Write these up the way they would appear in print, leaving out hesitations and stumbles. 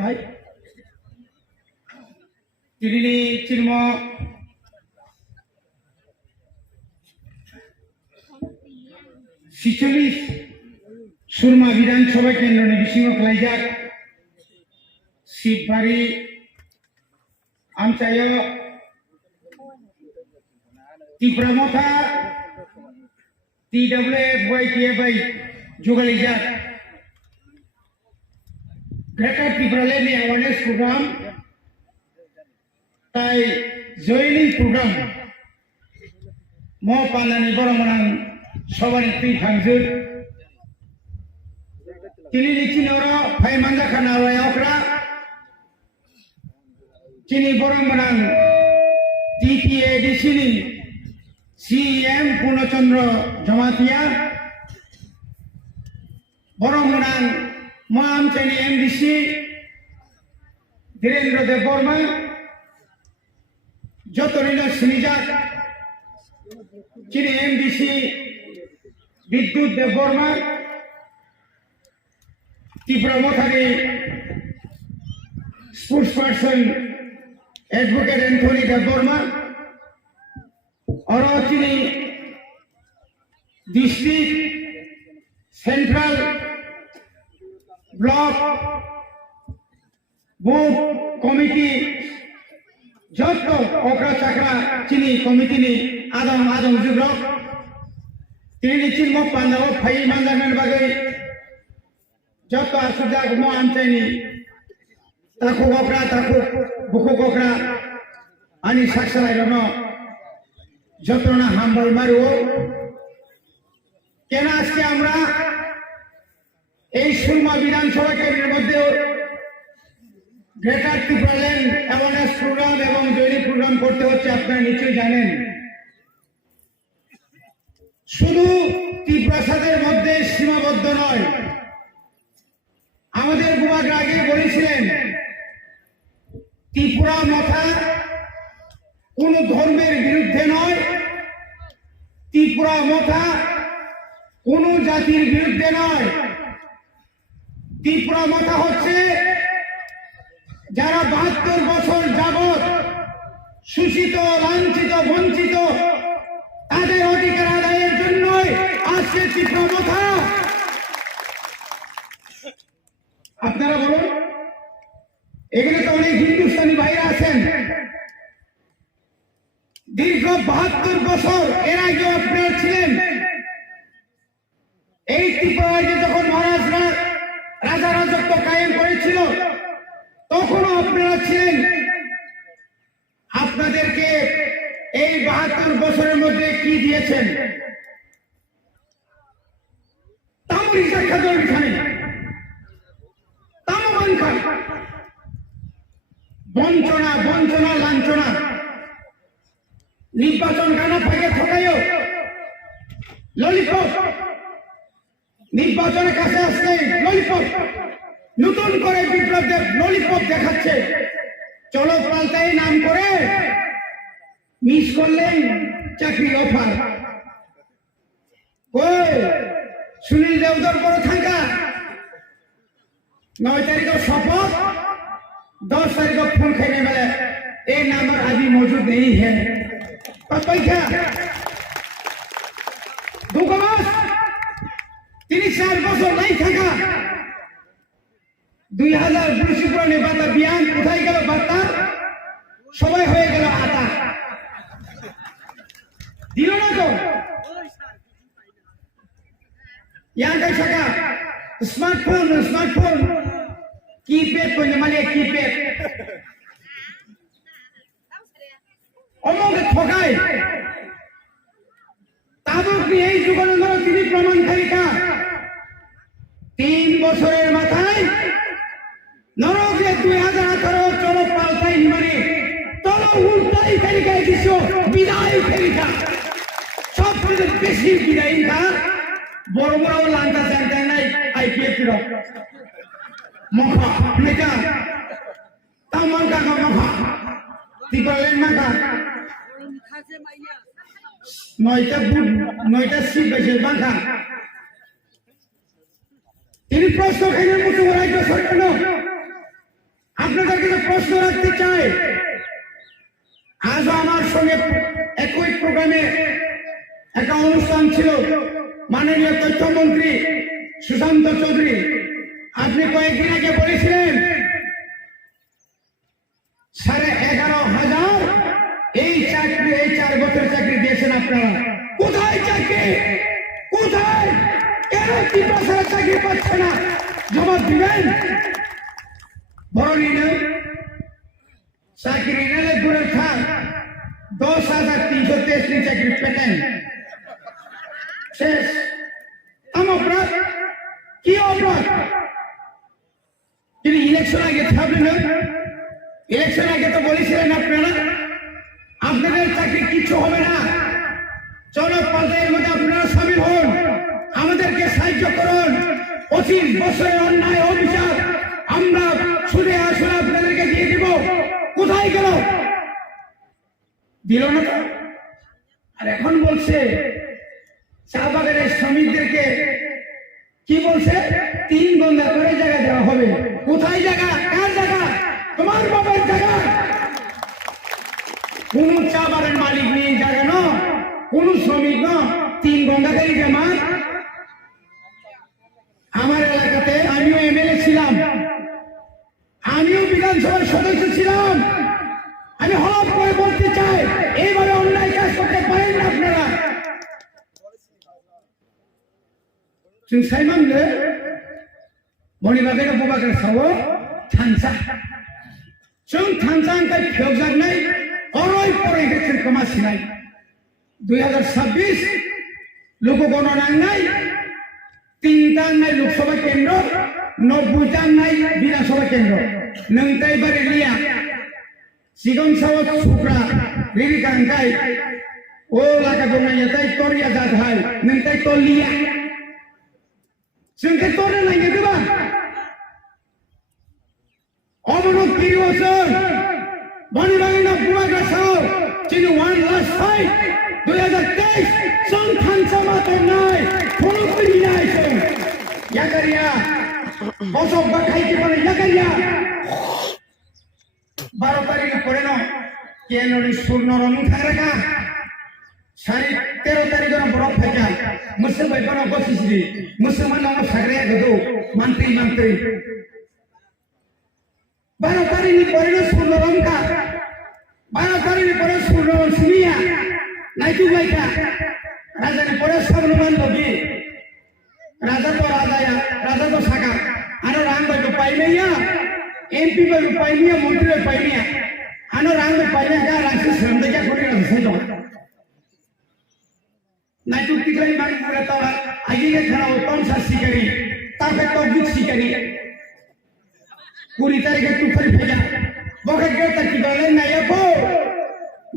ভাই তিনি চির্ম ছিচল্লিশ সুরমা বিধানসভা কেন্দ্র নিবিসিংহ খালাইজাক শিববাড়ি আমচায় ত্রিপুরামথা TWF जुगालीजाक greater Tripura-land awareness program tai joining program mo palani boromonang sobani tui thangjut tini nichinoro phai manjakana wayokra tini boromonang TTADC ni CM Purnachandra Jamatia Boromonang Mam Chani MDC Dhirendra Dev Burma Jotorina Sinijak Chini MDC Vidyut Dev Burma Tripura Mothari Spokesperson Advocate Anthony Dev Burma और चीनी district central block booth committee जत ओकरा चक्रा चीनी committee नि आदम जुग्रक तिनी चिन्म Pandav phi मानजागन बागै जत आसुजाक म आमचाइनि ताखु ओकरा ताखु बुखु ओकरा अनि साक्षरायनो যতনা হাম্বল মারো কেন আজকে আমরা এই সুরমা বিধানসভা কেন্দ্রের মধ্যে গ্রেটার ত্রিপুরা-ল্যান্ড অ্যাওয়ারনেস প্রোগ্রাম এবং জয়নিং প্রোগ্রাম করতে হচ্ছে আপনারা নিশ্চয়ই জানেন শুধু ত্রিপ্রাসাদের মধ্যে সীমাবদ্ধ নয় আমাদের বুবাগ আগে বলেছিলেন ত্রিপুরা মথা কোন ধর্মের বিরুদ্ধে নয় ত্রিপুরা মথা কোন জাতির বিরুদ্ধে নয় ত্রিপুরা মথা হচ্ছে যারা ৭২ বছর যাবত শোষিত লাঞ্ছিত বঞ্চিত তাদের অধিকার আদায়ের জন্যই আজকে ত্রিপুরা মথা আপনারা বলুন এখানে তো অনেক হিন্দুস্তানি ভাইরা আছেন দীর্ঘ ৭২ বছর এর আগে আপনারা ছিলেন এই ত্রিপুরায় যখন মহারাজরা রাজা রাজত্ব কায়েম করেছিল তখনও আপনারা ছিলেন আপনাদেরকে এই ৭২ বছরের মধ্যে কি দিয়েছেন তামরি সাক্ষাৎ এখানে তামমান খান বঞ্চনা বঞ্চনা লাঞ্ছনা নির্বাচন গানা ফাঁকে ঠকাইও ললিপপ নির্বাচনের কাছে আসছে ললিপপ নতুন করে বিপ্লবদের ললিপপ দেখাচ্ছে চলো পাল্টাই নাম করে মিস করলেন চাকরি অফার কই সুনীল দেওদর বড় থাকা 9 तारीख शपथ 10 तारीख फूल खाने वाले ये नंबर अभी मौजूद नहीं है क्या 2 मास 3-4 বছর নাই থাকা 2020 পুরো নেবাতা বিয়ান কোথায় গেল বার্তা সবাই হয়ে গেল আতা দিল না তো यहाँ का सका स्मार्टफोन कीपैड को माने कीपैड অমকে ঠকায় তাবুক এই যুগান্তর তিনি প্রমাণকারিতা 3 বছরের মাথায় নরকে 2018 চলো পাল্টাই মানে চলো উল্টাই তালিকায় দিছ বিদায় তালিকা সবচেয়ে বেশি বিদায়ীটা বড় বড় লাঙ্কা জানতে নাই আইপিএফ র মখা নেতা তামান কাকা মখা তিকলেন নাকা 9টা সিট বেশি বাঁকা তিনি প্রশ্ন খাইলে মুসু রাজ্য সরকার আপনাদের কাছে প্রশ্ন রাখতে চাই, আজও আমার সঙ্গে একই প্রোগ্রামে একটা অনুষ্ঠান ছিল মাননীয় তথ্যমন্ত্রী সুশান্ত চৌধুরী। আপনি কয়েকদিন আগে বলেছিলেন 11,500 এই চাকরি, এই 4 বছর চাকরি দিয়েছেন আপনারা। কোথায় চাকরি? কোথায়? কেন 3 বছরের চাকরি পাচ্ছে না? জবাব দিবেন। বড় নিলেন চাকরি নিলে দূরে থাক, 10,333 চাকরি পেতেন শেষ। অপরাধ কি অপরাধ? তিনি ইলেকশন আগে থাকবেন না, ইলেকশন আগে তো বলেছিলেন আপনারা আপনাদের চাকরি কিচ্ছু হবে না, চলো পাল্টাইয়ের মধ্যে আপনারা সামিল হন, আমাদেরকে সাহায্য করুন, 25 বছরের অন্যায় অবিচার আমরা শুনে আসলে আপনাদেরকে দিয়ে দিব। কোথায় গেল? দিল না। আর এখন বলছে চা বাগানের শ্রমিকদেরকে কি বলছে? 3 গঙ্গা করে জায়গা দেওয়া হবে। কোথায় জায়গা? কার জায়গা? তোমার বাবার জায়গা। কোন চা বাগান মালিক নিয়ে জায়গা ন, কোন শ্রমিক ন, 3 গঙ্গাকারী জামাত। আমার এলাকাতে আমিও এমএলএ ছিলাম, আমিও বিধানসভার সদস্য ছিলাম। আমি হঠাৎ করে বলতে চাই এইভাবে অন্যায় কাজ করতে পারেন না আপনারা। সাইমান মণিবাগের বুবাগের সাও থানসা থানসাংকাই ফেজাগনাই অরয় পরে গেছে কমাসি নাই। 2026 লোক গণনা নাই, 3টা নাই লোকসভা কেন্দ্র, 90টা নাই বিধানসভা কেন্দ্র। নংতাই বারে লিয়া সিগন সাও সুপ্রা রিরি কাঙ্কাই ও লাগা গনাই তাই তরিয়া জাধাই নংতাই তো লিয়া जोंखौ तोरनो नागिरदोंबा अबनक 3 বছর মণিবাগিনা বুয়াগাছাও চিনি 1 লাস্ট ফাইট 2023 সং থানসা মাতে নাই কোনো করি নাই সং ইয়াকারিয়া বসব বাখাই কি বলে ইয়াকারিয়া 12 তারিখে পড়ে না কেননি শূন্য রং থাকা 13 তারিখের বরফ ফাইকা মুসে বাইপানো বসিসি মুসলমান নাম সাগরে গদো মন্ত্রী 12 তারিখ পরে না শূন্য রংকা 12 তারিখ পরে শূন্য রং শুনিয়া নাইতু বাইকা রাজার পরে সর্বমান লবি রাজা তো সাকা আনো রাং বাইতো পাইনাইয়া এমপি বাইতো পাইনিয়া মন্ত্রী বাইতো পাইনিয়া আনো রাং বাইতো পাইনিয়া গা রাজা সামদাইয়া করে রাজা তো नाइटू तिगलाई मारी पूरा तावा आगे के खाना वो कौन सा सिकरी ताकि तो बुक सिकरी पूरी तरह के टुकड़ी भेजा वो के गेट तक की बाले नहीं पो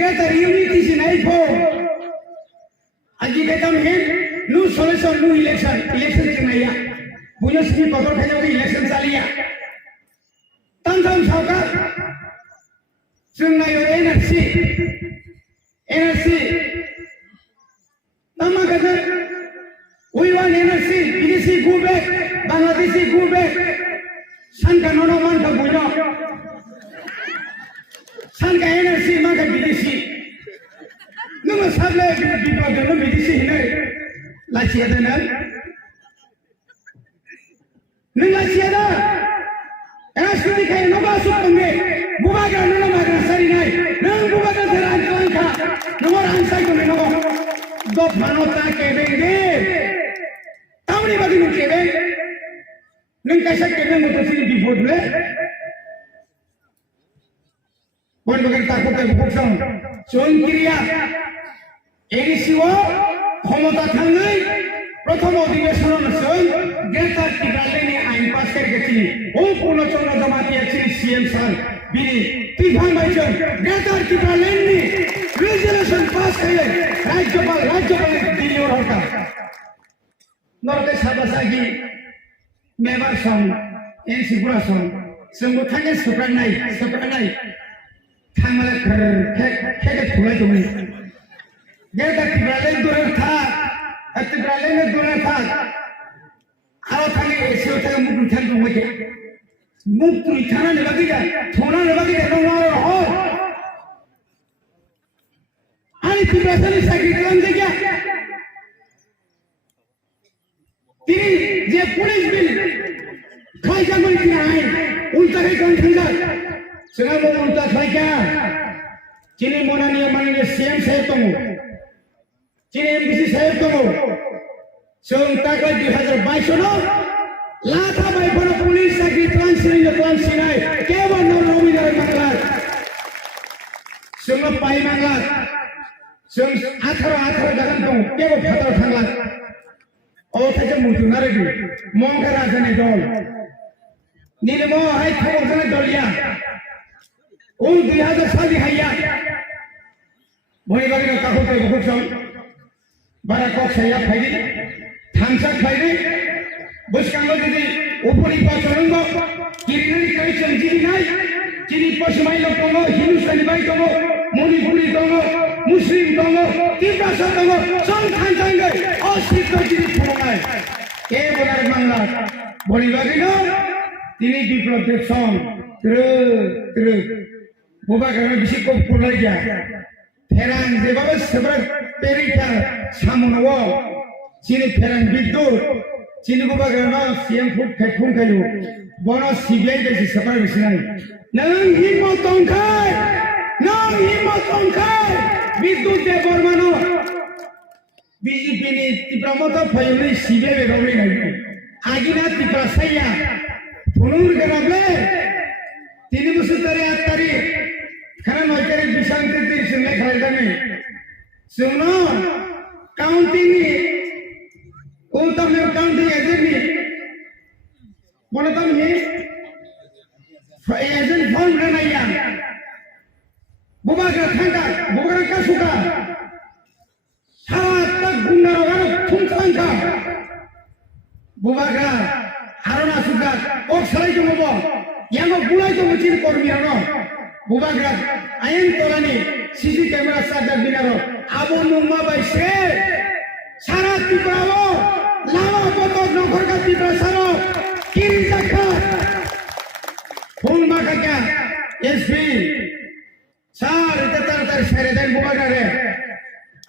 गेट यूनिटी से नहीं पो आगे के काम है नु सोल्यूशन नु इलेक्शन से नहीं आ बुझो सी पकड़ भेजो कि इलेक्शन चालिया तंजम साउका सुनना यो NRC We want NRC, BDC go back, Bangladeshi go back. Sanka no man ka bujo. Sanka NRC man ka BDC. Nungu sable people ka no BDC hine. Lachi ada na. Nungu lachi ada. NRC dikai no ba supunge. Buba ka no ma ka sari nai. Nungu buba ka seran ka. Nungu ansai ko no. Do manota ke benge. Tahu ni bagi mungkin kan? Neng kasih kena motor sini di board le. Bukan bagian takut ke bukan. Soal kiriya. Ini siwa ক্ষমতা থাকলে প্রথম অধিবেশন soul greater টিকালেনি আইন pass করে গেছিলি ও পূর্ণচন্দ্র জমাতিয়াছিল CM sir বিনি তুই ভাঙাইছ greater টিকালেনি resolution pass করে রাজ্যপালের দিল্লি ওরকা নরকে সাবাসাগি মেবার সং এনসিপুরা সং जोंबो थांगे सप्रानाय थांमाला खेखे थुलाय दंनि गेदा तिब्राले दुरे था तिब्राले ने दुरे था आरो थांगे एसेव थांगे मुगु थां दंबाय মুখ তুই থানা নেবাকি যা থানা নেবাকি যা তোমার হ আরে তুই রাসানি চাকরি করলাম যে গিয়া তিনি যে পুলিশ বিল খাইকা করে কিনা আইন উল্টা খাই কোন ঠান্ডা সেটা উল্টা খাইকা চিনি মাননীয় মাননীয় সিএম সাহেব তমু চিনি এমপিসি সাহেব তমু সেন তাকে 2022 নো লাখা বাই বড় পুলিশ চাকরি ট্রান্সিনাই কেবল নমিনাল বাংলা সেন পাই বাংলা সেন 18 জাগান দं কেবল ফাতার থাংলা ও থেকে মুতুনারে দি মঙ্গা রাজনী দল নীলম হাই খবর দলিয়া ও 2000 সালি হাইয়া বইবাগির কাকুতে বহুসম বারা কক সাইয়া ফাইদি থামসা ফাইদি বসকাঙ্গ যদি উপরি পাচরঙ্গ কিরিনারি কাইছেন জিনি নাই চিনি পশমাই লোক দङ হিন্দুস্তানি বাই দङ মণিপুরি দङ মুসলিম দङ তিব্রাসা দङ সং থানসাঙ্গে অস্তিত্ব জিনি থমাই কে বলার বাংলা বইবাগির তিনি বিপ্লব দেশন ত্র বুবা গ্রামে বেশি কম পড়াই গিয়া ফেরান যেভাবে সেবার পেরিটা সামনও চিনি ফেরান বিদ্যুৎ চিনি বুবা গ্রামে সিএম ফুট ফেটফুং খাইলো বন সিবিআই বেশি সেবার বেশি নাই নং হিম্মত অংখাই বিদ্যুৎ দে বর্মানো বিজেপি নি তীব্রমত ফাইলে সিবিআই বেরোবে নাই আগিনা তীব্র সাইয়া ফুনুর গরাবলে 3 বছর ধরে 8 তারিখ খানা 9 তারিখ বিশান্তি শুনলে খাই জানি শুনো কাউন্টিং নি ও তুমি কাউন্টিং এজেন্ট নি বলে তুমি এজেন্ট ফোন রানাইয়া বুবাগা থাঙ্গা বুবাগা কাসুকা সারা গুন্ডা রগানো থুমসাঙ্কা বুবাগা হারনা সুকা ওক সালাই জমব ইয়াঙ্গো বুলাই তো মুচিন কর্মীরা বুবাগা আইন তোলানি সিসি ক্যামেরা সার্জার বিনার আবো নুম্মা বাইছে সারা ত্রিপুরাবো লামা পতক নগরকা ত্রিপুরা সারো কিরি দেখা ফোন মাকা ক্যা এসপি স্যার এটা তাড়াতাড়ি ছেড়ে দেন বুবাগা রে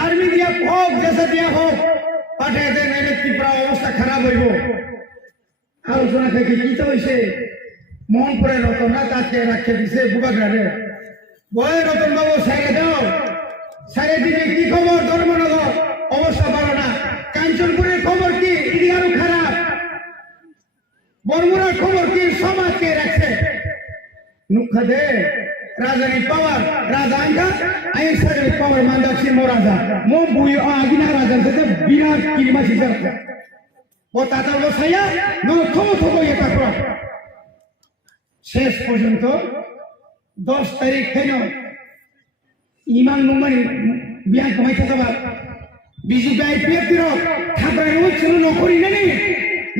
আর্মি দিয়া হোক দেশে দিয়া হোক পাঠিয়ে দেন এর ত্রিপুরা অবস্থা খারাপ হইব আলোচনা থেকে কি তো হইছে মন পরে রতনরা তাকে রাখে দিছে বুবাগ্রারে বয় রতন বাবু সাইরে দাও সাইরে দিকে কি খবর ধর্মনগর অবস্থা ভালো না কাঞ্চনপুরের খবর কি এদিকে আরো খারাপ বর্মুরার খবর কি সমাজ কে রাখছে নুখা দে রাজানি পাওয়ার রাজা আঙ্কা আইন সাগরের পাওয়ার মান্দাসি মোরাজা মো বুই আগিনা রাজা সাথে বিরাট কিলিমা সিজার ও তাতার বসাইয়া নো থমো থমো এটা করো শেষ পর্যন্ত 10 তারিখ কেন ইমান নুমানি বিয়ান কমাই থাকবা বিজেপি আইপিএফ দিরো খাবরাই ছিল নকরি নেনি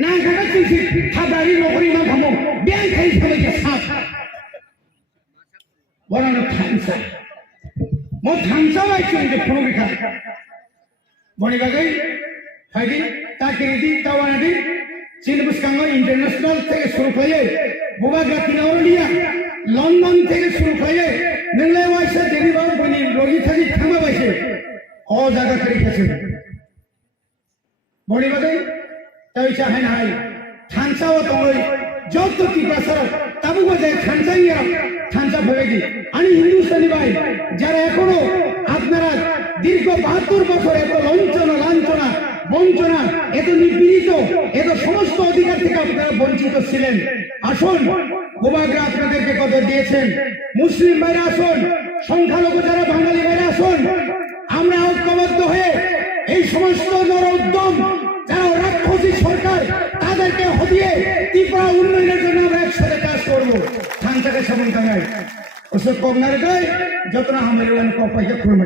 না ঘাটা চিনছি খাবরাই নকরি না ভামো বিয়ান খাই সবাইকে সাপ বলানো থামসা মো থামসা বাইছে যে ফোন রেখা বনিবাগাই হাইদি তাকিরিদি তাওয়ানাদি চিনবুসকাঙ্গ ইন্টারন্যাশনাল থেকে শুরু করে বুবাগা তিনাওলিয়া লন্ডন থেকে শুরু করে নিলে ওয়াইসা দেবিবাবু বনি রোগী থাকি থামা বাইছে ও জায়গা করিতেছে বনিবাগাই তাইছা হাই হাই থানসাও তঙ্গই যত কি পাসার তাবু বাজে থানসাইয়া থানসা ভেবেদি আমি হিন্দুস্তানি ভাই যারা এখনো আপনারা দীর্ঘ 72 বছর এত লাঞ্ছনা বঞ্চনা এত নিপীড়িত এত সমস্ত অধিকার থেকে আপনারা বঞ্চিত ছিলেন আসুন বুবাগরা আপনাদেরকে কত দিয়েছেন মুসলিম ভাইরা আসুন সংখ্যালঘু যারা বাঙালি ভাইরা আসুন আমরা ঐক্যবদ্ধ হয়ে এই সমস্ত নর উদ্যম যারা রাক্ষসী সরকার তাদেরকে হটিয়ে ত্রিপুরা উন্নয়নের জন্য আমরা একসাথে কাজ করবো থানসাকে সাবন কাঙায় ওসব কম না রেখায় যত না আমাদের কপাইকে খুলবে